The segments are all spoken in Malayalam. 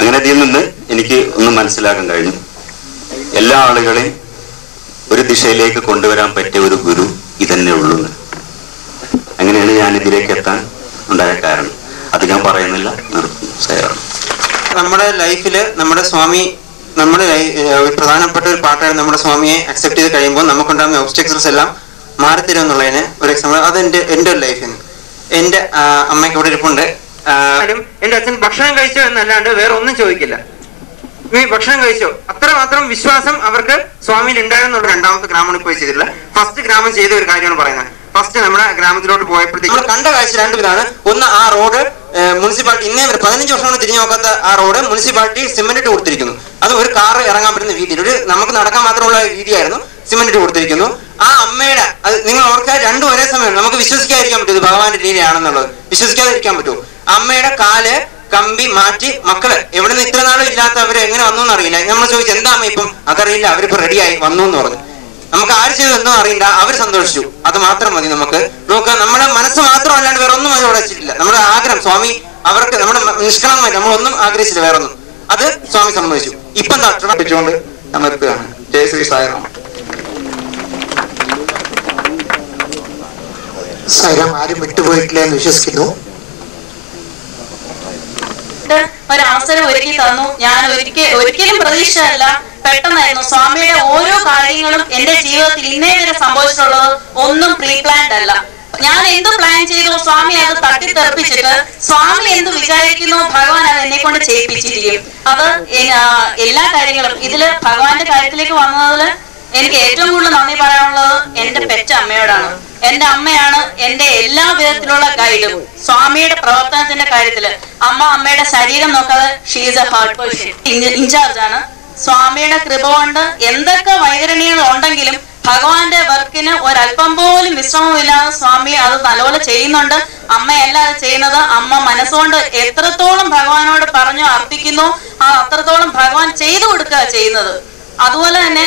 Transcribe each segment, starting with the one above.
അങ്ങനെ അതിൽ നിന്ന് എനിക്ക് ഒന്ന് മനസ്സിലാക്കാൻ കഴിഞ്ഞു, എല്ലാ ആളുകളെയും ഒരു ദിശയിലേക്ക് കൊണ്ടുവരാൻ പറ്റിയ ഒരു ഗുരു ഇതന്നെ ഉള്ളൂ. അങ്ങനെയാണ് ഞാൻ ഇതിലേക്ക് എത്താൻ ഉണ്ടായ കാരണം. അത് ഞാൻ പറയുന്നില്ല, നിർത്തുന്നു. നമ്മുടെ ലൈഫില് നമ്മുടെ സ്വാമി, നമ്മുടെ പ്രധാനപ്പെട്ട ഒരു പാർട്ടാണ് നമ്മുടെ സ്വാമിയെ അക്സെപ്റ്റ് ചെയ്ത് കഴിയുമ്പോൾ നമുക്കുണ്ടാകുന്ന ഒബ്സ്റ്റക്കിൾസ് എല്ലാം മാറിത്തരും എന്നുള്ളതിന് ഒരു എക്സാമ്പിൾ. അത് എൻ്റെ ഒരു ലൈഫിൽ നിന്ന്. എൻ്റെ അമ്മയ്ക്ക് ഇവിടെ ഇരിപ്പുണ്ട്. എൻ്റെ അച്ഛൻ ഭക്ഷണം കഴിച്ചോ എന്നല്ലാണ്ട് വേറെ ഒന്നും ചോദിക്കില്ല. നീ ഭക്ഷണം കഴിച്ചോ, അത്രമാത്രം വിശ്വാസം അവർക്ക് സ്വാമിയിൽ ഉണ്ടായിരുന്നുള്ള. രണ്ടാമത്തെ ഗ്രാമമാണ് പോയി ചെയ്തിട്ടില്ല, ഫസ്റ്റ് ഗ്രാമം ചെയ്ത ഒരു കാര്യമാണ് പറയുന്നത്. ഫസ്റ്റ് നമ്മുടെ ഗ്രാമത്തിലോട്ട് പോയപ്പോഴത്തേക്ക് നമ്മൾ കണ്ട കാഴ്ച രണ്ടു വിധമാണ്. ഒന്ന്, ആ റോഡ് മുനിസിപ്പാലിറ്റി ഇന്നേ വരെ 15 വർഷം തിരിഞ്ഞു നോക്കാത്ത ആ റോഡ് മുനിസിപ്പാലിറ്റി സിമെന്റ് ഇട്ട് കൊടുത്തിരിക്കുന്നു. അത് ഒരു കാർ ഇറങ്ങാൻ പറ്റുന്ന വീതിയിൽ, ഒരു നമുക്ക് നടക്കാൻ മാത്രമുള്ള വീതിയായിരുന്നു, സിമെന്റ് ഇട്ട് കൊടുത്തിരിക്കുന്നു. ആ അമ്മയുടെ, അത് നിങ്ങൾ ഓർക്കാൻ രണ്ടും ഒരേ സമയം നമുക്ക് വിശ്വസിക്കാതിരിക്കാൻ പറ്റും ഇത് ഭഗവാന്റെ ലീലയാണെന്നുള്ളത്. വിശ്വസിക്കാതിരിക്കാൻ പറ്റുമോ? അമ്മയുടെ കാല് കമ്പി മാറ്റി മക്കള് എവിടെ നിന്ന് ഇത്ര നാളും ഇല്ലാത്ത അവര് എങ്ങനെ വന്നു എന്നറിയില്ല. നമ്മൾ ചോദിച്ചു എന്താ അമ്മ ഇപ്പം? അതറിയില്ല, അവരിപ്പോ റെഡിയായി വന്നു എന്ന് പറഞ്ഞു. നമുക്ക് ആര് ചെയ്തു എന്നോ അറിയില്ല, അവർ സന്തോഷിച്ചു. അത് മാത്രം മതി നമുക്ക് നോക്കാം. നമ്മുടെ മനസ്സ് മാത്രം അല്ലാണ്ട് വേറെ ഒന്നും അതിൽ ഉടച്ചിട്ടില്ല. നമ്മുടെ ആഗ്രഹം സ്വാമി അവർക്ക് നമ്മുടെ നിഷ്കളങ്കമായി നമ്മളൊന്നും ആഗ്രഹിച്ചില്ല വേറെ ഒന്നും. അത് സ്വാമി സമ്മതിച്ചു. ഇപ്പം തട്ടിച്ചുകൊണ്ട് നിർത്തുകയാണ്. ജയ ശ്രീ സായിറാം. സായിറാം ആരും വിട്ടുപോയിട്ടില്ല എന്ന് വിശ്വസിക്കുന്നു. ഒരവസരം ഒരുക്കി തന്നു. ഞാൻ ഒരിക്കലും പ്രതീക്ഷയല്ല, പെട്ടെന്നായിരുന്നു. സ്വാമിയുടെ ഓരോ കാര്യങ്ങളും എന്റെ ജീവിതത്തിൽ ഇന്നേ വരെ സംഭവിച്ചിട്ടുള്ളത് ഒന്നും പ്രീ പ്ലാൻഡ് അല്ല. ഞാൻ എന്ത് പ്ലാൻ ചെയ്തോ സ്വാമി അത് തട്ടിത്തെറിപ്പിച്ചിട്ട് സ്വാമി എന്ത് വിചാരിക്കുന്നു ഭഗവാൻ അത് എന്നെ കൊണ്ട് ചെയ്യിപ്പിച്ചിരിക്കും. അത് എല്ലാ കാര്യങ്ങളും ഇതില് ഭഗവാന്റെ കാര്യത്തിലേക്ക് വന്നതില് എനിക്ക് ഏറ്റവും കൂടുതൽ നന്ദി പറയാനുള്ളത് എന്റെ പെറ്റ അമ്മയോടാണ്. എന്റെ അമ്മയാണ് എന്റെ എല്ലാ വിധത്തിലുള്ള ഗൈഡും. സ്വാമിയുടെ പ്രവർത്തനത്തിന്റെ കാര്യത്തില് അമ്മയുടെ ശരീരം നോക്കാതെ she's a heart person in charge ആണ്. സ്വാമിയുടെ കൃപ കൊണ്ട് എന്തൊക്കെ വൈകരണികൾ ഉണ്ടെങ്കിലും ഭഗവാന്റെ വർക്കിന് ഒരല്പം പോലും വിശ്രമമില്ലാതെ സ്വാമി അത് നല്ലപോലെ ചെയ്യുന്നുണ്ട്. അമ്മയല്ല അത് ചെയ്യുന്നത്. അമ്മ മനസ്സുകൊണ്ട് എത്രത്തോളം ഭഗവാനോട് പറഞ്ഞു അർപ്പിക്കുന്നു അത്രത്തോളം ഭഗവാൻ ചെയ്തു കൊടുക്കുക ചെയ്യുന്നത്. അതുപോലെ തന്നെ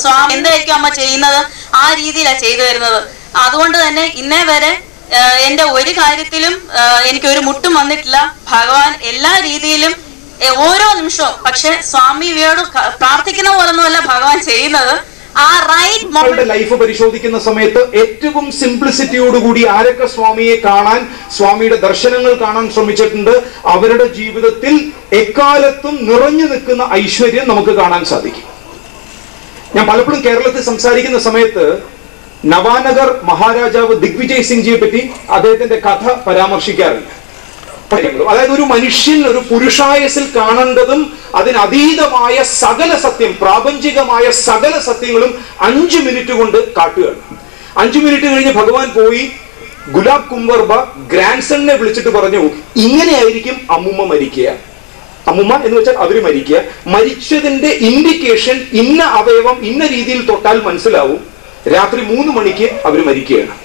സ്വാമി എന്തായിരിക്കും അമ്മ ചെയ്യുന്നത് ആ രീതിയിലാണ് ചെയ്തു വരുന്നത്. അതുകൊണ്ട് തന്നെ ഇന്നേ വരെ എന്റെ ഒരു കാര്യത്തിലും എനിക്കൊരു മുട്ടും വന്നിട്ടില്ല. ഭഗവാൻ എല്ലാ രീതിയിലും ഓരോ നിമിഷവും, പക്ഷെ സ്വാമിയോട് പ്രാർത്ഥിക്കുന്ന പോലൊന്നുമല്ല ഭഗവാൻ ചെയ്യുന്നത്. ആ റൈറ്റ് ലൈഫ് പരിശോധിക്കുന്ന സമയത്ത് ഏറ്റവും സിംപ്ലിസിറ്റിയോടുകൂടി ആരൊക്കെ സ്വാമിയെ കാണാൻ, സ്വാമിയുടെ ദർശനങ്ങൾ കാണാൻ ശ്രമിച്ചിട്ടുണ്ട്, അവരുടെ ജീവിതത്തിൽ എക്കാലത്തും നിറഞ്ഞു നിൽക്കുന്ന ഐശ്വര്യം നമുക്ക് കാണാൻ സാധിക്കും. ഞാൻ പലപ്പോഴും കേരളത്തിൽ സംസാരിക്കുന്ന സമയത്ത് നവാനഗർ മഹാരാജാവ് ദിഗ്വിജയ് സിംഗ്ജിയെ പറ്റി അദ്ദേഹത്തിന്റെ കഥ പരാമർശിക്കാറുണ്ട്. അതായത് ഒരു മനുഷ്യൻ ഒരു പുരുഷായസിൽ കാണേണ്ടതും അതിനതീതമായ സകല സത്യം, പ്രാപഞ്ചികമായ സകല സത്യങ്ങളും 5 മിനിറ്റ് കൊണ്ട് കാട്ടുകയാണ്. 5 മിനിറ്റ് കഴിഞ്ഞ് ഭഗവാൻ പോയി ഗുലാബ് കുംവർബ ഗ്രാൻഡ്സണിനെ വിളിച്ചിട്ട് പറഞ്ഞു, ഇങ്ങനെയായിരിക്കും അമ്മുമ്മ മരിക്കുക. അമ്മുമ്മ എന്ന് വെച്ചാൽ അവര് മരിക്കുക. മരിച്ചതിന്റെ ഇൻഡിക്കേഷൻ ഇന്ന അവയവം ഇന്ന രീതിയിൽ തൊട്ടാൽ മനസ്സിലാവും. രാത്രി 3 മണിക്ക് അവര് മരിക്കുകയാണ്.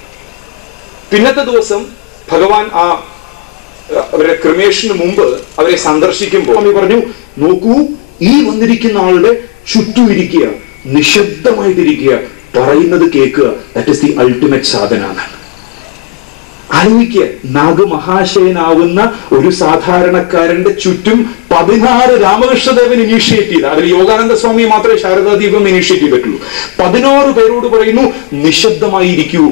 പിന്നത്തെ ദിവസം ഭഗവാൻ അവരുടെ ക്രിമേഷന് മുമ്പ് അവരെ സന്ദർശിക്കുമ്പോൾ സ്വാമി പറഞ്ഞു, നോക്കൂ, ഈ വന്നിരിക്കുന്ന ആളുടെ ചുറ്റും ഇരിക്കുക, നിശബ്ദമായിട്ടിരിക്കുക, പറയുന്നത് കേൾക്കുക. ദാറ്റ് ഈസ് ദി അൾട്ടിമേറ്റ് സാധന. ആലോചിക്കുക, നാഗമഹാശയനാവുന്ന ഒരു സാധാരണക്കാരന്റെ ചുറ്റും 16 രാമകൃഷ്ണദേവൻ ഇനീഷ്യേറ്റ് ചെയ്ത, അതിൽ യോഗാനന്ദ സ്വാമിയെ മാത്രമേ ശാരദാദീപം ഇനീഷ്യേറ്റ് ചെയ്തിട്ടുള്ളൂ. 16 പേരോട് പറയുന്നു, നിശബ്ദമായിരിക്കൂ,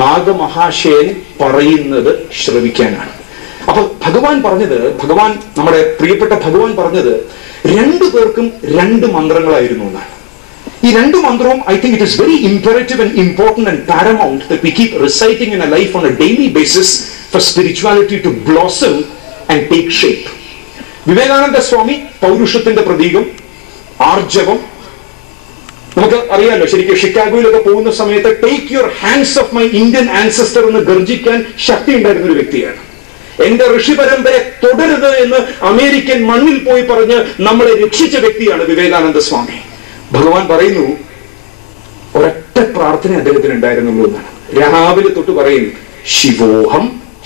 നാഗമഹാശയൻ പറയുന്നത് ശ്രവിക്കാനാണ്. അപ്പൊ ഭഗവാൻ പറഞ്ഞത്, നമ്മുടെ പ്രിയപ്പെട്ട ഭഗവാൻ പറഞ്ഞത് 2 പേർക്കും 2 മന്ത്രങ്ങളായിരുന്നു എന്നാണ്. ഈ 2 മന്ത്രവും I think it is very imperative and important and paramount that we keep reciting in our life on a daily basis for spirituality to blossom and take shape. Vivekananda സ്വാമി പൗരുഷത്തിന്റെ പ്രതീകം, ആർജവം. നമുക്ക് അറിയാലോ, ശരിക്കും ഷിക്കാഗോയിലൊക്കെ പോകുന്ന സമയത്ത് take your hands of my Indian ancestor എന്ന് ഗർജിക്കാൻ ശക്തി ഉണ്ടായിരുന്ന ഒരു വ്യക്തിയാണ്. എന്റെ ഋഷി പരമ്പരെ തുടരുത് എന്ന് അമേരിക്കൻ മണ്ണിൽ പോയി പറഞ്ഞ് നമ്മളെ രക്ഷിച്ച വ്യക്തിയാണ് വിവേകാനന്ദ സ്വാമി. ഭഗവാൻ പറയുന്നു, ഒരൊറ്റ പ്രാർത്ഥന അദ്ദേഹത്തിന് ഉണ്ടായിരുന്നുള്ളൂ എന്നാണ്. രാവിലെ തൊട്ട് പറയും, ശിവോഹം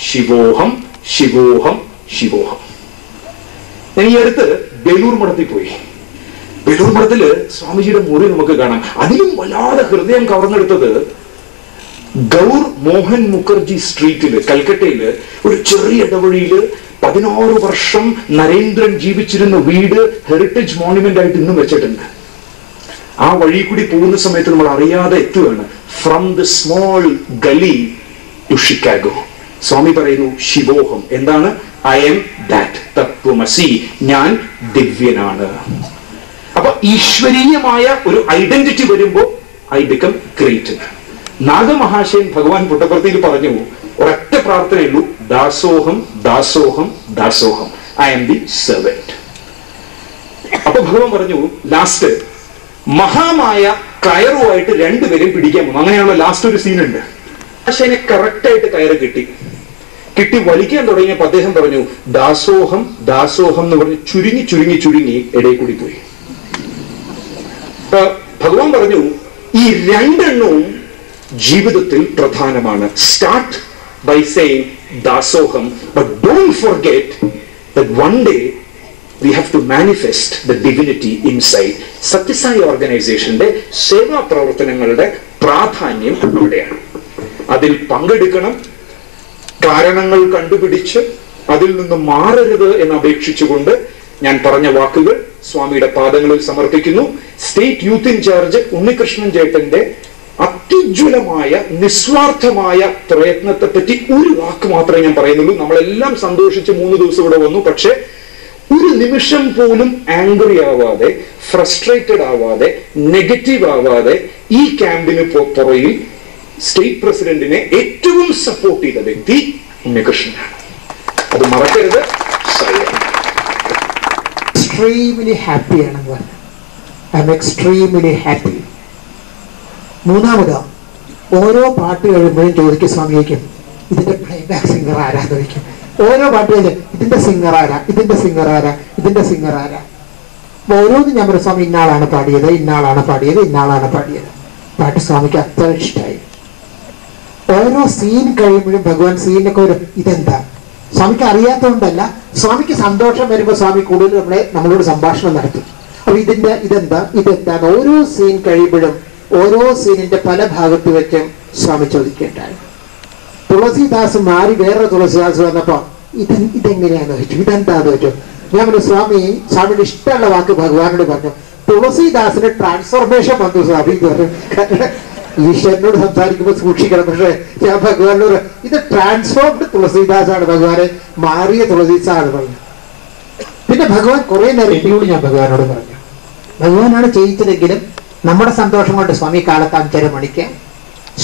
ശിവോഹം ശിവോഹം ശിവോഹം. ഞാൻ ഈ അടുത്ത് ബേലൂർ മഠത്തിൽ പോയി. ബേലൂർ മഠത്തില് സ്വാമിജിയുടെ മുറി നമുക്ക് കാണാം. അതിലും വല്ലാതെ ഹൃദയം കവർന്നെടുത്തത് ഗൗർ മോഹൻ മുഖർജി സ്ട്രീറ്റില്, കൽക്കട്ടയില് ഒരു ചെറിയ ഇടവഴിയില് 16 വർഷം നരേന്ദ്രൻ ജീവിച്ചിരുന്ന വീട് ഹെറിറ്റേജ് മോണുമെന്റ് ആയിട്ട് ഇന്നും വെച്ചിട്ടുണ്ട്. ആ വഴി കൂടി പോകുന്ന സമയത്ത് നമ്മൾ അറിയാതെ എത്തുകയാണ്. From the small gali to Chicago. Swami പറയുന്നു ശിവോഹം. എന്താണ്? ഐ എം ദാറ്റ് തത്വമസി, ഞാൻ ദിവ്യനാണ്. അപ്പൊ ഈശ്വരീയമായ ഒരു ഐഡന്റിറ്റി വരുമ്പോ ഐ ബിക്കം ഗ്രേറ്റ്. നാഗമഹാശയൻ ഭഗവാൻ പുട്ടപർത്തിയിൽ പറഞ്ഞു, ഒരൊറ്റ പ്രാർത്ഥനയുള്ളൂ, ദാസോഹം ദാസോഹം ദാസോഹം, ഐ എം ദി സെർവന്റ്. അപ്പൊ ഭഗവാൻ പറഞ്ഞു ലാസ്റ്റ് മഹാമായ കയറുമായിട്ട് രണ്ടുപേരും പിടിക്കാൻ പോകും. അങ്ങനെയുള്ള ലാസ്റ്റ് ഒരു സീനുണ്ട്. മഹാശയനെ കറക്റ്റായിട്ട് കയറ് കിട്ടി വലിക്കാൻ തുടങ്ങിയപ്പോ അദ്ദേഹം പറഞ്ഞു ദാസോഹം ദാസോഹം എന്ന് പറഞ്ഞ് ചുരുങ്ങി ചുരുങ്ങി ചുരുങ്ങി ഇടയിൽ കൂടി പോയി. ഭഗവാൻ പറഞ്ഞു ഈ രണ്ടെണ്ണവും ജീവിതത്തിൽ പ്രധാനമാണ്. Start by saying Dasoham, but don't forget that one day we have to manifest the divinity inside. Sathya Sai ഓർഗനൈസേഷന്റെ സേവാ പ്രവർത്തനങ്ങളുടെ പ്രാധാന്യം അവിടെയാണ്. അതിൽ പങ്കെടുക്കണം, കാരണങ്ങൾ കണ്ടുപിടിച്ച് അതിൽ നിന്ന് മാറരുത് എന്ന് അപേക്ഷിച്ചുകൊണ്ട് ഞാൻ പറഞ്ഞ വാക്കുകൾ സ്വാമിയുടെ പാദങ്ങളിൽ സമർപ്പിക്കുന്നു. സ്റ്റേറ്റ് യൂത്ത് ഇൻചാർജ് ഉണ്ണികൃഷ്ണൻ ചേട്ടന്റെ അത്യുജ്വലമായ നിസ്വാർത്ഥമായ പ്രയത്നത്തെ പറ്റി ഒരു വാക്ക് മാത്രമേ ഞാൻ പറയുന്നുള്ളൂ. നമ്മളെല്ലാം സന്തോഷിച്ച് 3 ദിവസം ഇവിടെ വന്നു. പക്ഷെ ഒരു നിമിഷം പോലും ആംഗ്രി ആവാതെ, ഫ്രസ്ട്രേറ്റഡ് ആവാതെ, നെഗറ്റീവ് ആവാതെ ഈ ക്യാമ്പിന് പുറകിൽ സ്റ്റേറ്റ് പ്രസിഡന്റിനെ ഏറ്റവും സപ്പോർട്ട് ചെയ്ത വ്യക്തി ഉണ്ണികൃഷ്ണനാണ്. അത് മറക്കരുത്. എക്സ്ട്രീംലി ഹാപ്പിയാണ്. I am extremely happy. മൂന്നാമത് ഓരോ പാട്ട് കഴിയുമ്പോഴും ചോദിക്കും സ്വാമിയേക്കും ഇതിന്റെ പ്ലേബാക്ക് സിംഗർ ആരാന്ന് ചോദിക്കും. ഓരോ പാട്ടുകളിലും ഇതിന്റെ സിംഗർ ആരാ, ഇതിന്റെ സിംഗർ ആരാ, ഇതിന്റെ സിംഗർ ആരാ. ഓരോന്നും ഞാൻ പറയും സ്വാമി ഇന്നാളാണ് പാടിയത്, ഇന്നാളാണ് പാടിയത്, ഇന്നാളാണ് പാടിയത്. പാട്ട് സ്വാമിക്ക് അത്ര ഇഷ്ടമായി. ഓരോ സീൻ കഴിയുമ്പോഴും ഭഗവാൻ സീനൊക്കെ ഒരു ഇതെന്താ സ്വാമിക്ക് അറിയാത്തതുകൊണ്ടല്ല, സ്വാമിക്ക് സന്തോഷം വരുമ്പോൾ സ്വാമി കൂടുതൽ നമ്മളോട് സംഭാഷണം നടത്തും. അപ്പൊ ഇതെന്താ ഓരോ സീൻ കഴിയുമ്പോഴും ഓരോ സീനിന്റെ പല ഭാഗത്ത് വെച്ചും സ്വാമി ചോദിക്കേണ്ടായി. തുളസിദാസ് മാറി വേറെ തുളസിദാസ് വന്നപ്പോ ഇതെങ്ങനെയാന്ന് വെച്ചു, ഇതെന്താന്ന് വെച്ചു. ഞാൻ പറഞ്ഞു സ്വാമിയുടെ ഇഷ്ടമുള്ള വാക്ക് ഭഗവാനോട് പറഞ്ഞു. തുളസിദാസിന് ട്രാൻസ്ഫോർമേഷൻ വന്നു സ്വാമി എന്ന് പറഞ്ഞു. ഈശ്വരനോട് സംസാരിക്കുമ്പോൾ സൂക്ഷിക്കണം. പക്ഷെ ഞാൻ ഭഗവാനോട് ഇത് ട്രാൻസ്ഫോംഡ് തുളസിദാസാണ്, ഭഗവാനെ മാറിയ തുളസിദാസാണ് പറഞ്ഞു. പിന്നെ ഭഗവാൻ കുറെ നേരം എന്നോട് ഞാൻ ഭഗവാനോട് പറഞ്ഞു, ഭഗവാനാണ് ചെയ്യിച്ചതെങ്കിലും നമ്മുടെ സന്തോഷം കൊണ്ട് സ്വാമി കാലത്ത് 5:30 മണിക്ക്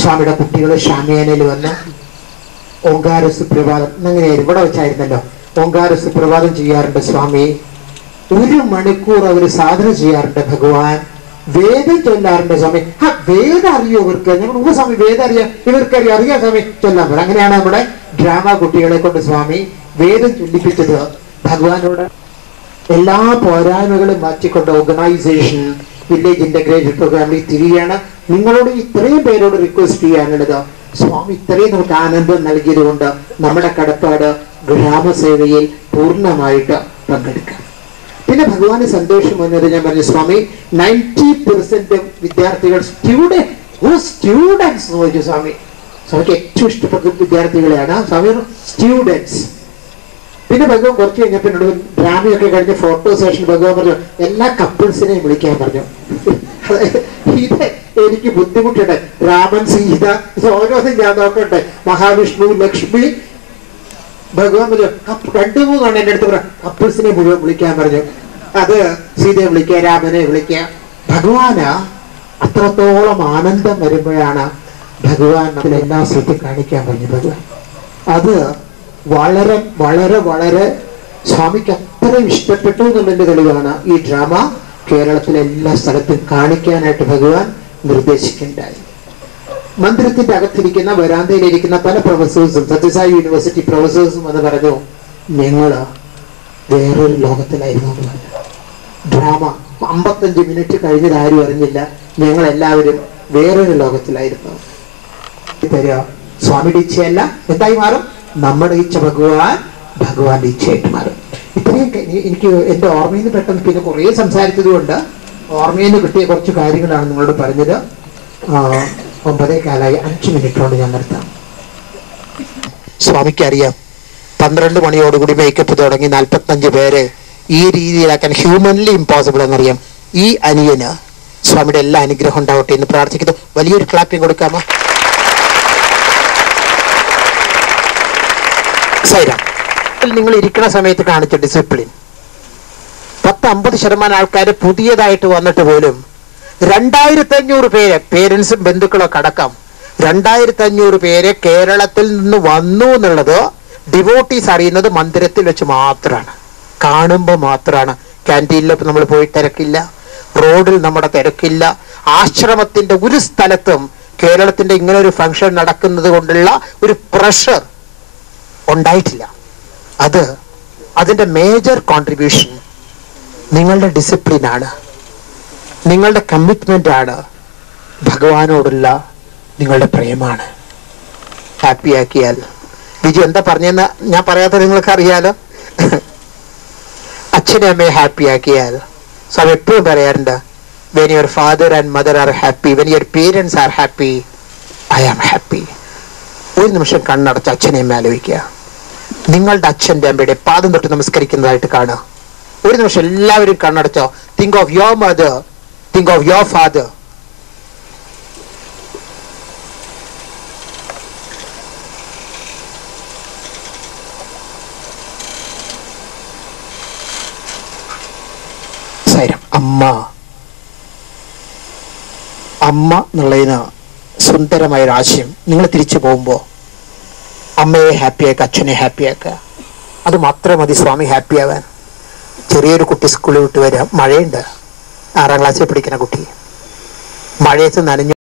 സ്വാമിയുടെ കുട്ടികൾ ഷാമിയാനയിൽ വന്ന് ഓങ്കാര സുപ്രഭാതം അങ്ങനെ ഇവിടെ വെച്ചായിരുന്നല്ലോ ഓങ്കാര സുപ്രഭാതം ചെയ്യാറുണ്ട്. സ്വാമി 1 മണിക്കൂർ അവർ സാധന ചെയ്യാറുണ്ട്. ഭഗവാൻ വേദം ചൊല്ലാറുണ്ട്. സ്വാമി വേദം അറിയോ ഇവർക്ക്? ഞങ്ങൾ സ്വാമി വേദം അറിയാം, ഇവർക്കറിയാം, അറിയാം സ്വാമി ചൊല്ലാൻ പറ. അങ്ങനെയാണ് നമ്മുടെ ഡ്രാമ കുട്ടികളെ കൊണ്ട് സ്വാമി വേദം ചൊല്ലിപ്പിച്ചത്. ഭഗവാനോട് എല്ലാ പോരായ്മകളും മാറ്റിക്കൊണ്ട് ഓർഗനൈസേഷൻ വില്ലേജ് ഇന്റഗ്രേറ്റഡ് പ്രോഗ്രാമിൽ തിരികെയാണ്. നിങ്ങളോട് ഇത്രയും പേരോട് റിക്വസ്റ്റ് ചെയ്യാനുള്ളത്, സ്വാമി ഇത്രയും നമുക്ക് ആനന്ദം നൽകിയത് കൊണ്ട് നമ്മുടെ കടപ്പാട് ഗ്രാമസേവയിൽ പൂർണ്ണമായിട്ട് പങ്കെടുക്കാം. പിന്നെ ഭഗവാന് സന്തോഷം വന്നത് ഞാൻ പറഞ്ഞു സ്വാമി 90% വിദ്യാർത്ഥികൾ സ്റ്റുഡൻസ് നോക്കി സ്വാമിക്ക് ഏറ്റവും ഇഷ്ടപ്പെട്ട വിദ്യാർത്ഥികളെയാണ് സ്വാമി സ്റ്റുഡൻസ്. പിന്നെ ഭഗവാൻ കുറച്ച് കഴിഞ്ഞപ്പോൾ എന്നോട് ഡ്രാമയൊക്കെ കഴിഞ്ഞ ഫോട്ടോ സെഷൻ ഭഗവാൻ പറഞ്ഞു എല്ലാ കപ്പിൾസിനെയും വിളിക്കാൻ പറഞ്ഞു. ഇത് എനിക്ക് ബുദ്ധിമുട്ടുണ്ട്. രാമൻ, സീത, ഓരോന്നും ഞാൻ നോക്കട്ടെ. മഹാവിഷ്ണു, ലക്ഷ്മി. ഭഗവാൻ പറഞ്ഞു 2-3 എന്റെ അടുത്ത് പറഞ്ഞു കപ്പിൾസിനെ മുഴുവൻ വിളിക്കാൻ പറഞ്ഞു. അത് സീതയെ വിളിക്കുക, രാമനെ വിളിക്കുക. ഭഗവാന് അത്രത്തോളം ആനന്ദം വരുമ്പോഴാണ് ഭഗവാൻ അതിലെല്ലാ ശ്രദ്ധ കാണിക്കാൻ പറഞ്ഞു. ഭഗവാൻ അത് വളരെ വളരെ വളരെ സ്വാമിക്ക് അത്രയും ഇഷ്ടപ്പെട്ടു എന്നുള്ളതിന്റെ തെളിവാണ് ഈ ഡ്രാമ കേരളത്തിലെ എല്ലാ സ്ഥലത്തും കാണിക്കാനായിട്ട് ഭഗവാൻ നിർദ്ദേശിക്കുന്നുണ്ടായി. മന്ദിരത്തിന്റെ അകത്തിരിക്കുന്ന വരാന്തയിലിരിക്കുന്ന പല പ്രൊഫസേഴ്സും സത്യസായി യൂണിവേഴ്സിറ്റി പ്രൊഫസേഴ്സും എന്ന് പറഞ്ഞു ഞങ്ങള് വേറൊരു ലോകത്തിലായിരുന്നു എന്ന് പറഞ്ഞു. ഡ്രാമ 55 മിനിറ്റ് കഴിഞ്ഞത് ആരും അറിഞ്ഞില്ല. ഞങ്ങൾ എല്ലാവരും വേറൊരു ലോകത്തിലായിരുന്നു. തരിക സ്വാമിയുടെ ഇച്ഛയല്ല, എന്തായി മാറും? നമ്മുടെ ഇച്ഛ ഭഗവാന്റെ ഇച്ഛയായിട്ട് മാറും. ഇത്രയും എനിക്ക് എന്റെ ഓർമ്മയിൽ നിന്ന് പെട്ടെന്ന് പിന്നെ കുറേ സംസാരിച്ചത് കൊണ്ട് ഓർമ്മയിൽ നിന്ന് കിട്ടിയ കുറച്ച് കാര്യങ്ങളാണ് നിങ്ങളോട് പറഞ്ഞത്. 9:15 5 മിനിറ്റ് കൊണ്ട് ഞാൻ നിർത്താം. സ്വാമിക്ക് അറിയാം 12 മണിയോടുകൂടി മേക്കപ്പ് തുടങ്ങി 45 പേരെ ഈ രീതിയിലാക്കാൻ ഹ്യൂമൻലി ഇമ്പോസിബിൾ എന്നറിയാം. ഈ അനിയന് സ്വാമിയുടെ എല്ലാ അനുഗ്രഹം ഉണ്ടാവട്ടെ എന്ന് പ്രാർത്ഥിക്കുന്നു. വലിയൊരു ക്ലാപ്പിംഗ് കൊടുക്കാമോ? സൈറാം, നിങ്ങൾ ഇരിക്കുന്ന സമയത്ത് കാണിച്ച ഡിസിപ്ലിൻ 10-50% ആൾക്കാർ പുതിയതായിട്ട് വന്നിട്ട് പോലും 2500 പേരെ, പേരൻസും ബന്ധുക്കളൊക്കെ അടക്കം 2500 പേരെ കേരളത്തിൽ നിന്ന് വന്നു എന്നുള്ളത് ഡിവോട്ടീസ് അറിയുന്നത് മന്ദിരത്തിൽ വെച്ച് മാത്രമാണ്, കാണുമ്പോൾ മാത്രമാണ്. ക്യാൻറ്റീനിൽ നമ്മൾ പോയി തിരക്കില്ല, റോഡിൽ നമ്മുടെ തിരക്കില്ല, ആശ്രമത്തിന്റെ ഒരു സ്ഥലത്തും കേരളത്തിന്റെ ഇങ്ങനെ ഒരു ഫംഗ്ഷൻ നടക്കുന്നത് കൊണ്ടുള്ള ഒരു പ്രഷർ ഉണ്ടായിട്ടില്ല. അതിന്റെ മേജർ കോൺട്രിബ്യൂഷൻ നിങ്ങളുടെ ഡിസിപ്ലിനാണ്, നിങ്ങളുടെ കമ്മിറ്റ്മെന്റ് ആണ്, ഭഗവാനോടുള്ള നിങ്ങളുടെ പ്രേമാണ്. ഹാപ്പിയാക്കിയാൽ ബിജു എന്താ പറഞ്ഞെന്ന് ഞാൻ പറയാത്ത നിങ്ങൾക്ക് അറിയാലോ. അച്ഛനെ അമ്മയെ ഹാപ്പിയാക്കിയാൽ, സ്വാമി എപ്പോഴും പറയാറുണ്ട്, when your father and mother are happy, when your parents are happy, I am happy. ഒരു നിമിഷം കണ്ണടച്ച് അച്ഛനെ അമ്മ ആലോചിക്കുക. നിങ്ങളുടെ അച്ഛൻ്റെ അമ്മയുടെ പാദം തൊട്ട് നമസ്കരിക്കുന്നതായിട്ട് കാണുക. ഒരു നിമിഷം എല്ലാവരും കണ്ണടച്ചോ. Think of your mother, think of your father. അമ്മ എന്നുള്ളതിന് സുന്ദരമായൊരു ആശയം. നിങ്ങൾ തിരിച്ചു പോകുമ്പോൾ അമ്മയെ ഹാപ്പിയാക്കുക, അച്ഛനെ ഹാപ്പിയാക്കുക. അത് മാത്രം മതി സ്വാമി ഹാപ്പിയാവാൻ. ചെറിയൊരു കുട്ടി സ്കൂളിൽ വിട്ട് വരിക, മഴയുണ്ട്, 6ാം ക്ലാസ്സിൽ പഠിക്കുന്ന കുട്ടി, മഴയത്ത് നനഞ്ഞു